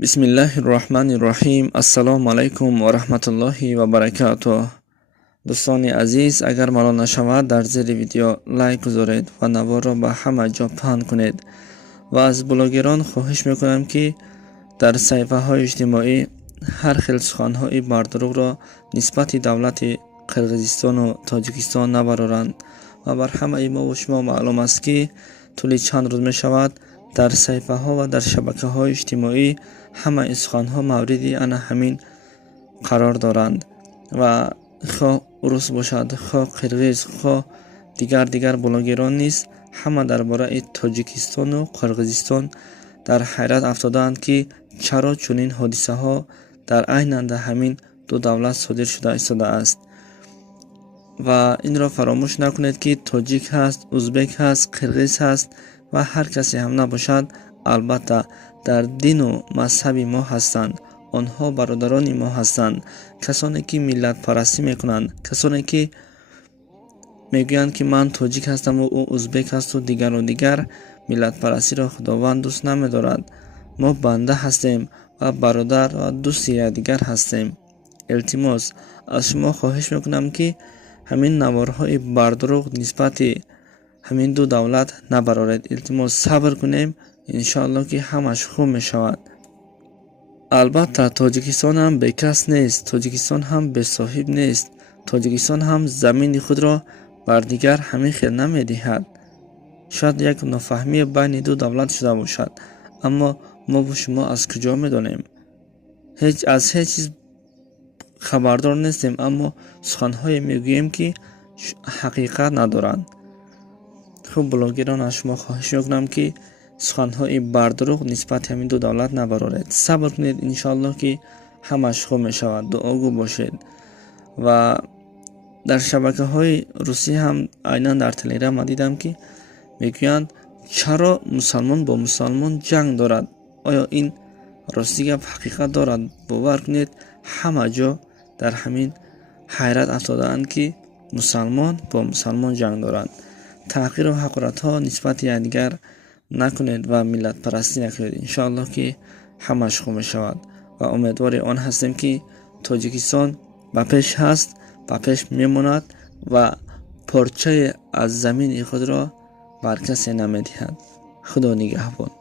бисмиллаҳир-роҳманир-роҳим. Ассалому алайкум ва раҳматуллоҳи ва баракатуҳ. дӯстони азиз, агар маълум нашавад, дар зери видео лайк гузоред ва наворро ба ҳама ҷо паҳн кунед. ва аз блогерон хоҳиш мекунам ки дар саҳифаҳои иҷтимоӣ ҳар хел суханҳои бардурӯғро нисбати давлати Қирғизистону Тоҷикистон набароранд. ва бар ҳамаи мо ва шумо маълум аст ки тӯли чанд рӯз мешавад дар саҳифаҳо ва дар шабакаҳои иҷтимоӣ ҳамаи суханҳо мавриди ана ҳамин қарор доранд. ва хоҳ урус бошад, хоҳ қирғиз, хоҳ дигар блогерон низ ҳама дар бораи Тоҷикистону Қирғизистон дар ҳайрат афтодаанд ки чаро чунин ҳодисаҳо дар айнанда ҳамин ду давлат содир шуда истодааст. ва инро фаромӯш накунед ки тоҷик ҳаст, узбек ҳаст, қирғиз ҳаст ва ҳар касе ҳам набошад, албатта дар дину мазҳаби мо ҳастанд. онҳо бародарони мо ҳастанд. касоне ки миллатпарастӣ мекунанд, касоне ки мегӯянд ки ман тоҷик ҳастаму ӯ узбек ҳасту дигару дигар, миллатпарастиро худованд дӯст намедорад. мо банда ҳастем ва бародар ва дӯсти якдигар ҳастем. илтимос аз шумо хоҳиш мекунам ки ҳамин наворҳои бардурӯғ нисбати ҳамин ду давлат набароред. илтимос сабр кунем, иншоалло ки ҳамаш хуб мешавад. албатта Тоҷикистон ҳам бекас нест, Тоҷикистон ҳам бесоҳиб нест. Тоҷикистон ҳам замини худро бар дигар ҳамин хел намедиҳад. шояд як нофаҳмие байни ду давлат шуда бошад, аммо мо ва шумо аз куҷо медонем? аз ҳеҷ чиз хабардор нестем, аммо суханҳое мегӯем ки ҳақиқат надоранд. хуб блогерон, аз шумо хоҳиш мекунам ки суханҳои бардурӯғ нисбати ҳамин ду давлат набароред. сабр кунед, иншоалло ки ҳамаш хуб мешавад. дуогӯ бошед. ва дар шабакаҳои русӣ ҳам айнан дар телеграм дидам ки мегӯянд чаро мусалмон бо мусалмон ҷанг дорад. оё ин ростӣ гап ҳақиқат дорад? бовар кунед, ҳама ҷо дар ҳамин ҳайрат афтодаанд ки мусалмон бо мусалмон ҷанг дорад. таҳқиру ҳақоратҳо нисбати якдигар накунед ва миллатпарастӣ накунед. иншоалло ки ҳамаш хуб мешавад ва умедвори он ҳастем ки Тоҷикистон ба пеш ҳаст, ба пеш мемонад ва порчае аз замини худро бар касе намедиҳад. худо нигаҳбон.